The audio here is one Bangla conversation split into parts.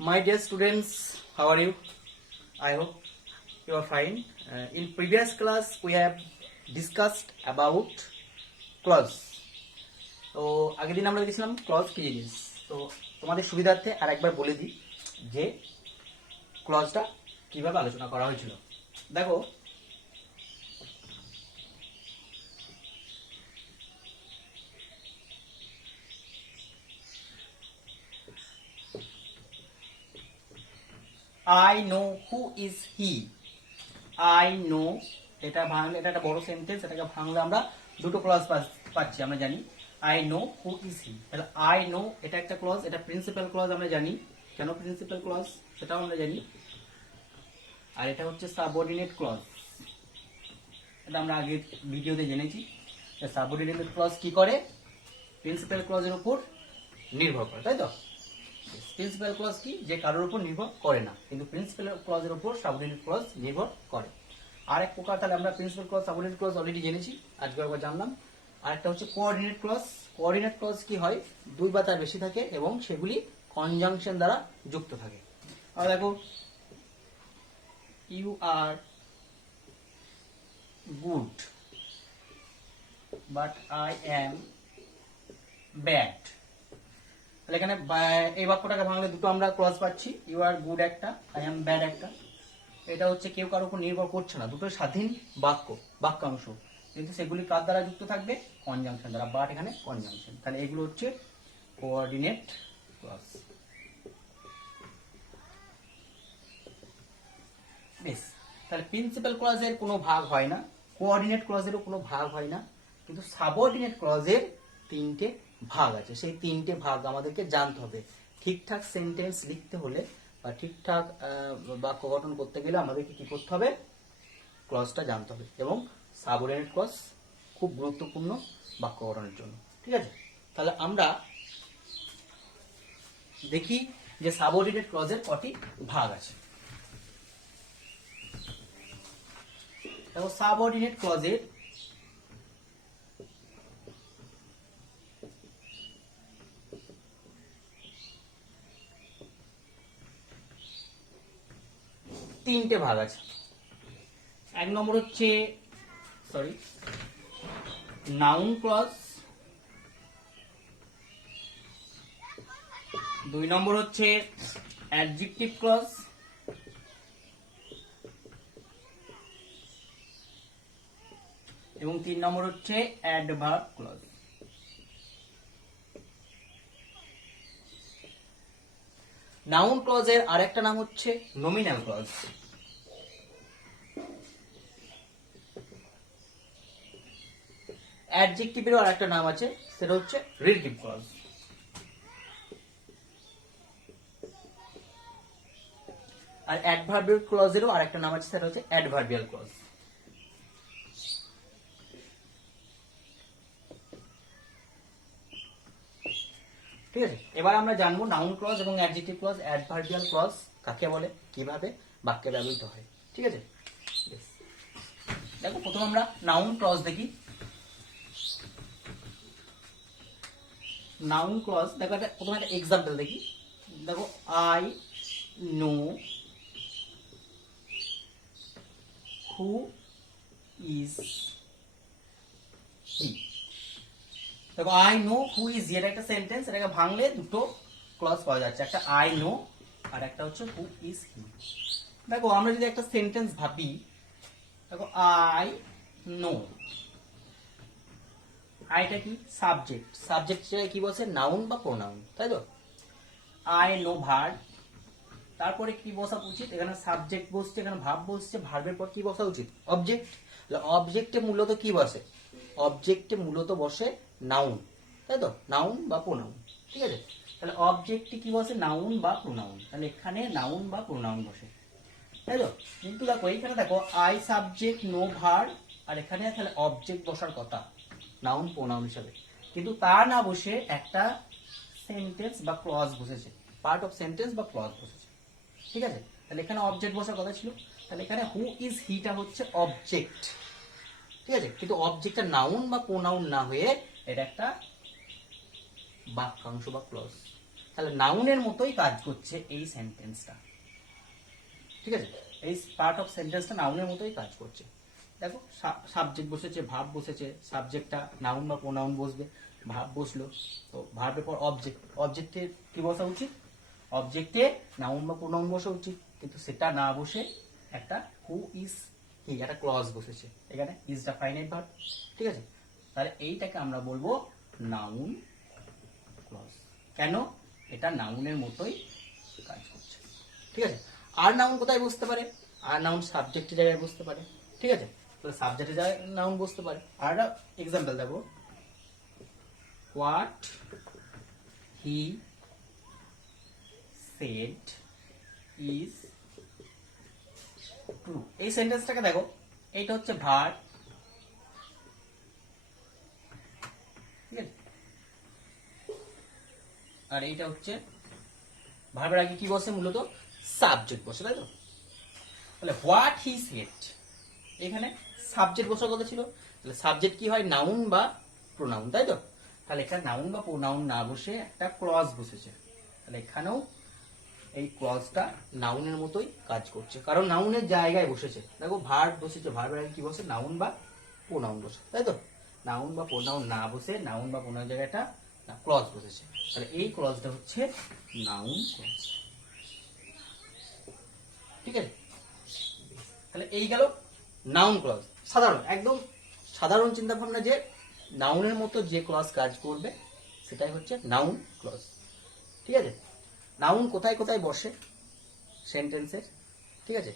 My dear students, how are you? I hope you are fine. In previous class, we have discussed about clause. তো আগের দিন আমরা দেখেছিলাম ক্লজ কি জিনিস। তো তোমাদের সুবিধার্থে আর একবার বলে দিই যে ক্লজটা কিভাবে আলোচনা করা হয়েছিল। দেখো, I know who is he. I know এটা ভাঙলে এটা একটা বড় সেন্টেন্স, এটাকে ভাঙলে আমরা দুটো ক্লজ পাচ্ছি। আমরা জানি I know who is he, তাহলে I know এটা একটা ক্লজ, এটা প্রিন্সিপাল ক্লজ আমরা জানি। কেন প্রিন্সিপাল ক্লজ সেটাও আমরা জানি। আর এটা হচ্ছে সাবঅর্ডিনেট ক্লজ, এটা আমরা আগের ভিডিওতে জেনেছি। সাবঅর্ডিনেট ক্লজ কি করে? প্রিন্সিপাল ক্লজের উপর নির্ভর করে, তাই তো? প্রিন্সিপাল ক্লজ কি? যে কারোর উপর নির্ভর করে না, কিন্তু প্রিন্সিপাল ক্লজের উপর সাবঅর্ডিনেট ক্লজ নির্ভর করে। আর এক প্রকার, তাহলে আমরা principal clause subordinate clause already জেনেছি, আজকে একবার জানলাম। আর একটা হচ্ছে কোঅর্ডিনেট ক্লজ। কোঅর্ডিনেট ক্লজ কি হয়? দুই বা তার বেশি থাকে এবং সেগুলি কনজাংশন দ্বারা যুক্ত থাকে। আর দেখো, you are good but I am bad. তাহলে এখানে এই বাক্যটাকে ভাঙলে দুটো আমরা ক্লজ পাচ্ছি, ইউ আর গুড একটা, আই এম ব্যাড একটা। এটা হচ্ছে কেউ কারোর উপর নির্ভর করছে না, দুটো স্বাধীন বাক্যাংশ, কিন্তু সেগুলি কার দ্বারা যুক্ত থাকবে? কনজাংশন দ্বারা, বাট এখানে কনজাংশন। তাহলে এগুলো হচ্ছে কোঅর্ডিনেট ক্লজ। বেশ, তাহলে প্রিন্সিপাল ক্লজের কোনো ভাগ হয় না, কোঅর্ডিনেট ক্লজেরও কোনো ভাগ হয় না, কিন্তু সাবঅর্ডিনেট ক্লজের তিনটে ভাগ আছে। সেই তিনটে ভাগ আমাদেরকে জানতে হবে। ঠিকঠাক সেন্টেন্স লিখতে হলে বা ঠিকঠাক বাক্য গঠন করতে গেলে আমাদেরকে কি করতে হবে? ক্লজটা জানতে হবে। এবং সাবঅর্ডিনেট ক্লজ খুব গুরুত্বপূর্ণ বাক্য গঠনের জন্য, ঠিক আছে? তাহলে আমরা দেখি যে সাবঅর্ডিনেট ক্লজের কটি ভাগ আছে। দেখো, সাবঅর্ডিনেট ক্লজের তিনটে ভাগ আছে। এক নম্বর হচ্ছে নাউন ক্লজ, দুই নম্বর হচ্ছে অ্যাডজেক্টিভ ক্লজ, এবং তিন নম্বর হচ্ছে অ্যাডভার্ব ক্লজ। নাউন ক্লজের আরেকটা নাম হচ্ছে নমিনাল ক্লজ। অ্যাডজেক্টিভেরও আরেকটা নাম আছে, সেটা হচ্ছে রিলেটিভ ক্লজ। আর অ্যাডভার্বিয়াল ক্লজেরও আরেকটা নাম আছে, সেটা হচ্ছে অ্যাডভার্বিয়াল ক্লজ। ঠিক আছে, এবার আমরা জানবো নাউন ক্লজ এবং অ্যাডজেক্টিভ ক্লজ, অ্যাডভার্বিয়াল ক্লজ কাকে বলে, কিভাবে বাক্যে ব্যবহৃত হয়। ঠিক আছে, দেখো প্রথম আমরা নাউন ক্লজ দেখি। নাউন ক্লজ দেখো, প্রথমে একটা এক্সাম্পল দেখি। দেখো, I know who is he. দেখো, I know who is he, এটা একটা সেন্টেন্স, এটাকে ভাঙলে দুটো ক্লজ পাওয়া যাচ্ছে, একটা আই নো আর একটা হচ্ছে হু ইজ হি। দেখো, আমরা যদি একটা সেন্টেন্স ভাবি, দেখো আই নো, আইটা কি? সাবজেক্ট। সাবজেক্ট কি বলছে? নাউন বা প্রোনাউন, তাই তো? আই নো ভার্ব, তারপরে কি বসা উচিত? এখানে সাবজেক্ট বসছে, এখানে ভার্ব বসছে, ভার্বের পর কি বসা উচিত? অবজেক্ট। অবজেক্টে মূলত কি বসে? অবজেক্টে মূলত বসে নাউন, তাই তো? নাউন বা প্রোনাউন, ঠিক আছে? তাহলে অবজেক্টে কি বসে? নাউন বা প্রোনাউন। তাহলে এখানে নাউন বা প্রোনাউন বসে, তাই তো? কিন্তু দেখো, এইখানে দেখো আই সাবজেক্ট নো ভার্ব, আর এখানে তাহলে অবজেক্ট বসার কথা নাউন প্রোনাউন হিসাবে, কিন্তু তা না বসে একটা সেন্টেন্স বা ক্লজ বসেছে, পার্ট অফ সেন্টেন্স বা ক্লজ বসেছে। ঠিক আছে, তাহলে এখানে অবজেক্ট বসার কথা ছিল, তাহলে এখানে হু ইজ হিটা হচ্ছে অবজেক্ট। ঠিক আছে, কিন্তু অবজেক্টটা নাউন বা প্রোনাউন না হয়ে এটা একটা বাক্যাংশ বা ক্লজ। তাহলে নাউনের মতোই কাজ করছে এই সেন্টেন্সটা। ঠিক আছে, এই পার্ট অফ সেন্টেন্সটা নাউনের মতোই কাজ করছে। দেখো সাবজেক্ট বসেছে, ভার্ব বসেছে, সাবজেক্টটা নাউন বা প্রোনাউন বসবে, ভার্ব বসলো, তো ভার্বের পর অবজেক্ট, অবজেক্টে কি বসা উচিত, অবজেক্টে নাউন বা প্রোনাউন বসা উচিত, কিন্তু সেটা না বসে একটা হু ইজ হি একটা ক্লজ বসেছে, এখানে ইজ দা ফাইনাইট ভার্ব। ঠিক আছে, তাহলে এইটাকে আমরা বলবো নাউন ক্লজ। কেন? এটা নাউনের মতোই কাজ করছে। ঠিক আছে, আর নাউন কোথায় বসতে পারে? আর নাউন সাবজেক্টের জায়গায় বসতে পারে। ঠিক আছে, তাহলে সাবজেক্টের জায়গায় নাউন বসতে পারে। আর একটা এক্সাম্পল দেখো, what he said is true. এই সেন্টেন্সটাকে দেখো, এইটা হচ্ছে ভার্ব, ঠিক আছে, আর এইটা হচ্ছে ভার্বের আগে কি বসে, মূলত সাবজেক্ট বসে, তাই তো? তাহলে হোয়াট হি সেড, এখানে সাবজেক্ট বসার কথা ছিল, তাহলে সাবজেক্ট কি হয়, নাউন বা প্রোনাউন, তাই তো? তাহলে এখানে নাউন বা প্রোনাউন না বসে একটা ক্লজ বসেছে, তাহলে এখানেও এই ক্লজটা নাউনের মতোই কাজ করছে, কারণ নাউনের জায়গায় বসেছে। দেখো ভার্ব বসেছে, ভার্বের আগে কি বসে, নাউন বা প্রোনাউন বসে, তাই তো? নাউন বা প্রোনাউন না বসে নাউন বা প্রোনাউন জায়গাটা ক্লজ বসেছে, তাহলে এই ক্লজটা হচ্ছে নাউন ক্লজ। ঠিক আছে, তাহলে এই গেল নাউন ক্লজ। সাধারণ, একদম সাধারণ চিন্তা ভাবনা যে নাউনের মতো যে ক্লজ কাজ করবে সেটাই হচ্ছে নাউন ক্লজ। ঠিক আছে, নাউন কোথায় কোথায় বসে সেন্টেন্সের? ঠিক আছে,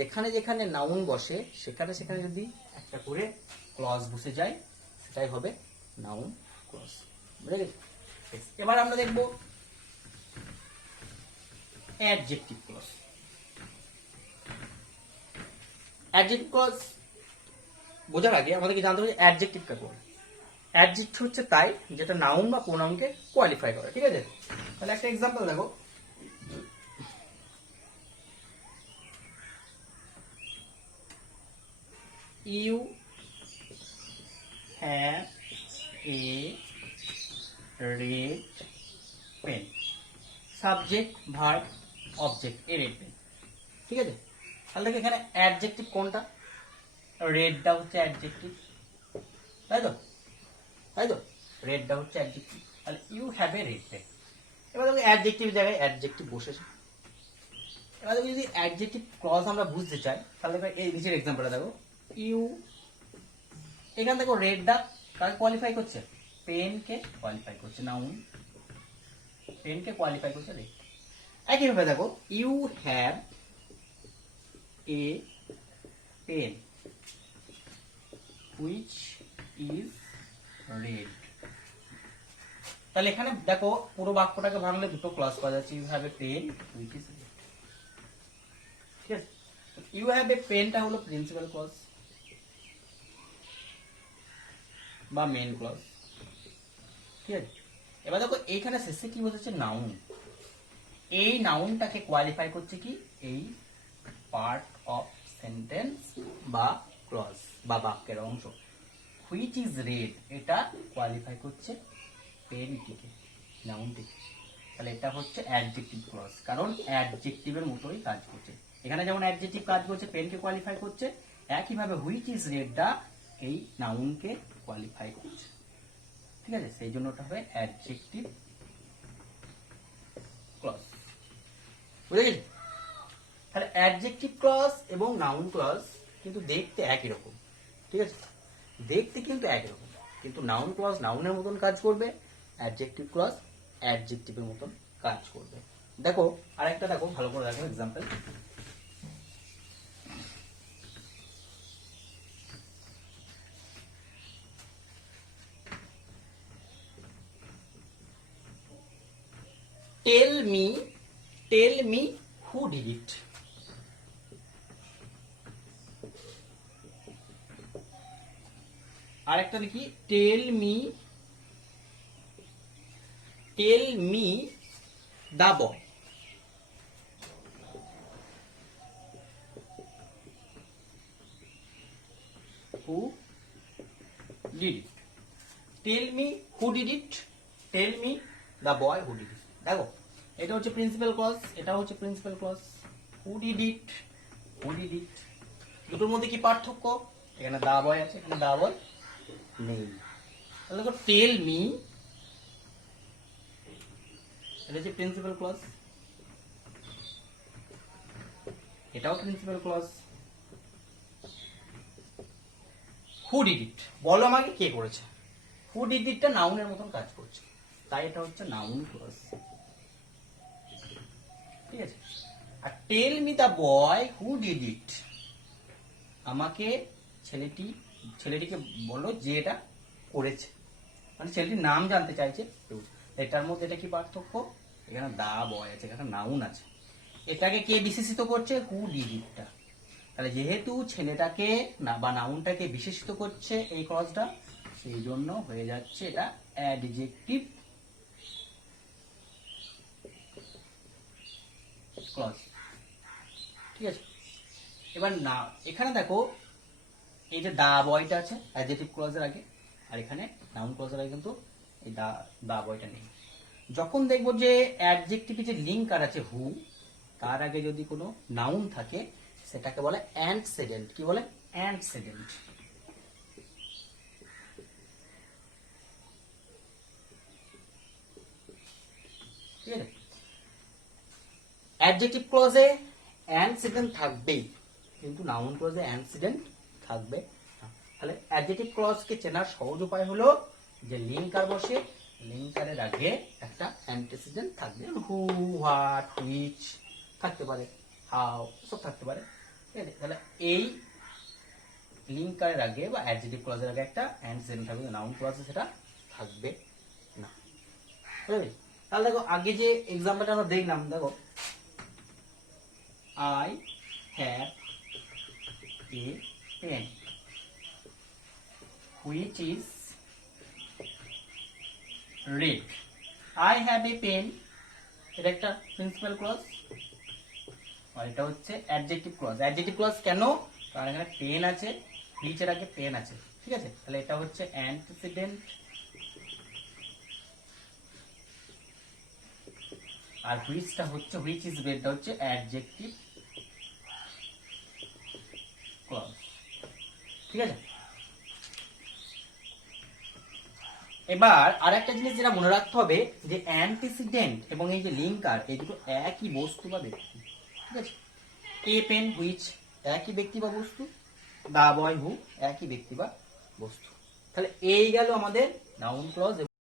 যেখানে যেখানে নাউন বসে সেখানে সেখানে যদি একটা করে ক্লজ বসে যায় সেটাই হবে নাউন ক্লজ। বুঝে গেছি? এবার আমরা দেখব অ্যাডজেক্টিভ ক্লজ। অ্যাডজেক্টিভ ক্লজ বোঝার আগে আমাদেরকে জানতে হবে অ্যাডজেক্টিভ কাকে বলে। অ্যাডজেক্টিভ হচ্ছে তাই যেটা নাউন বা প্রোনাউনকে কোয়ালিফাই করে। ঠিক আছে, তাহলে একটা এক্সাম্পল দেখো, you have a red pen. Subject, verb, object, a red pen. ঠিক আছে, তাহলে দেখো এখানে অ্যাডজেক্টিভ কোনটা, রেডটা হচ্ছে অ্যাডজেক্টিভ, তাই তো? তাই তো, রেডটা হচ্ছে অ্যাডজেক্টিভ, তাহলে you have a red pen. এবার দেখো অ্যাডজেক্টিভ জায়গায় অ্যাডজেক্টিভ বসেছে। এবার দেখো যদি অ্যাডজেক্টিভ ক্লজ আমরা বুঝতে চাই তাহলে এই নিচের এক্সাম্পলটা দেখো, ইউ, এখানে দেখো রেডটা কাকে কোয়ালিফাই করছে, পেনকে কোয়ালিফাই করছে, নাউন পেনকে কোয়ালিফাই করছে রেড। একইভাবে দেখো you have a pen which is red. তাহলে এখানে দেখো পুরো বাক্যটাকে ভাঙলে দুটো ক্লজ পাওয়া যাচ্ছে, you have a pen which is red. ঠিক আছে, ইউ হ্যাভ এ পেনটা হলো প্রিন্সিপাল ক্লজ বা মেন ক্লজ। ঠিক আছে, এবার দেখো এইখানে শেষে কি বসেছে, নাউন। এই নাউনটাকে কোয়ালিফাই করছে কি, এই পার্ট অফ সেন্টেন্স বা ক্লজ বা বাক্যের অংশ। হুইচ ইজ রেড, এটা কোয়ালিফাই করছে পেনটিকে, নাউনটিকে। তাহলে এটা হচ্ছে অ্যাডজেক্টিভ ক্লজ, কারণ অ্যাডজেক্টিভের মতোই কাজ করছে। এখানে যেমন অ্যাডজেক্টিভ কাজ করছে, পেনকে কোয়ালিফাই করছে, একইভাবে হুইচ ইজ রেডটা এই নাউনকে কোয়ালিফাই করছে। ঠিক আছে, সেই জন্য ওটা হবে অ্যাডজেক্টিভ ক্লজ। বুঝে গেছি? তাহলে অ্যাডজেক্টিভ ক্লজ এবং নাউন ক্লজ কিন্তু দেখতে একই রকম। ঠিক আছে, দেখতে কিন্তু একই রকম, কিন্তু নাউন ক্লজ নাউনের মতন কাজ করবে, অ্যাডজেক্টিভ ক্লজ অ্যাডজেক্টিভের মতন কাজ করবে। দেখো আরেকটা দেখো, ভালো করে দেখো example, tell me who did it. আরেকটা দেখি, tell me the boy. Who did it, tell me who did it, tell me the boy who did it. দেখো এটা হচ্ছে প্রিন্সিপাল ক্লজ, এটা হচ্ছে principal clause. Who did it, who did it, দুটোর মধ্যে কি পার্থক্য? এখানে দা বয় আছে, এখানে দা বয় নেই। তাহলে দেখো টেল মি, এটা হচ্ছে প্রিন্সিপাল ক্লজ, এটাও principal clause. Who did it, বলো আমাকে কে করেছে। হু ডিড ইটটা নাউনের মতন কাজ করছে, তাই এটা হচ্ছে নাউন ক্লজ। ঠিক আছে। আর টেল me the boy who did ইট, আমাকে ছেলেটিকে বলো যে এটা করেছে, মানে ছেলেটির নাম জানতে চাইছে। এটার মধ্যে এটা কি পার্থক্য? এখানে দা বয় আছে, এখানে নাউন আছে। এটাকে কে বিশেষিত করছে? হু ডিড ইটটা। তাহলে যেহেতু ছেলেটাকে না বা নাউনটাকে বিশেষিত করছে এই ক্লজটা, সেই জন্য হয়ে যাচ্ছে এটা অ্যাডজেক্টিভ ক্লজ। ঠিক আছে। এবার না এখানে দেখো এই যে দা বয়টা আছে অ্যাডজেক্টিভ ক্লজের আগে, আর এখানে নাউন ক্লজের আগে কিন্তু এই দা বয়টা নেই। যখন দেখবো যে অ্যাডজেক্টিভে যে লিঙ্কার আছে হু, তার আগে যদি কোনো নাউন থাকে সেটাকে বলে অ্যান্টেসেডেন্ট। কি বলে? অ্যান্টেসেডেন্ট। ঠিক আছে। অ্যাডজেক্টিভ ক্লজে অ্যান্টেসেডেন্ট থাকবেই, কিন্তু নাউন ক্লজে অ্যান্টেসেডেন্ট থাকবে না। তাহলে অ্যাডজেক্টিভ ক্লজকে চেনার সহজ উপায় হলো যে লিঙ্কার বসে, লিঙ্কারের আগে একটা অ্যান্টেসিডেন্ট থাকবে। হু, হোয়াট, হুইচ থাকতে পারে, হাউ, সব থাকতে পারে। ঠিক আছে। তাহলে এই লিঙ্কারের আগে বা অ্যাডজেক্টিভ ক্লজের আগে একটা অ্যান্টেসিডেন্ট থাকবে, নাউন ক্লজে সেটা থাকবে না। বুঝলি? তাহলে দেখো আগে যে এক্সাম্পলটা আমরা দেখলাম, দেখো I have a pen which is red. I have a pen, এটা একটা প্রিন্সিপাল ক্লজ, আর এটা হচ্ছে অ্যাডজেক্টিভ ক্লজ। অ্যাডজেক্টিভ ক্লজ কেন? কারণ এখানে পেন আছে, which এর আগে পেন আছে। ঠিক আছে। তাহলে এটা হচ্ছে অ্যান্টেসিডেন্ট, আর হুইচটা হচ্ছে, হুইচ ইজ রেডটা হচ্ছে অ্যাডজেক্টিভ ক্লজ। ঠিক আছে। এবার আরেকটা জিনিস যেটা মনে রাখতে হবে যে অ্যান্টিসিডেন্ট এবং এই যে লিঙ্কার, এই দুটো একই বস্তু বা ব্যক্তি। ঠিক আছে। এ পেন হুইচ একই ব্যক্তি বা বস্তু, দা বয় হু একই ব্যক্তি বা বস্তু। তাহলে এই গেল আমাদের নাউন ক্লজ।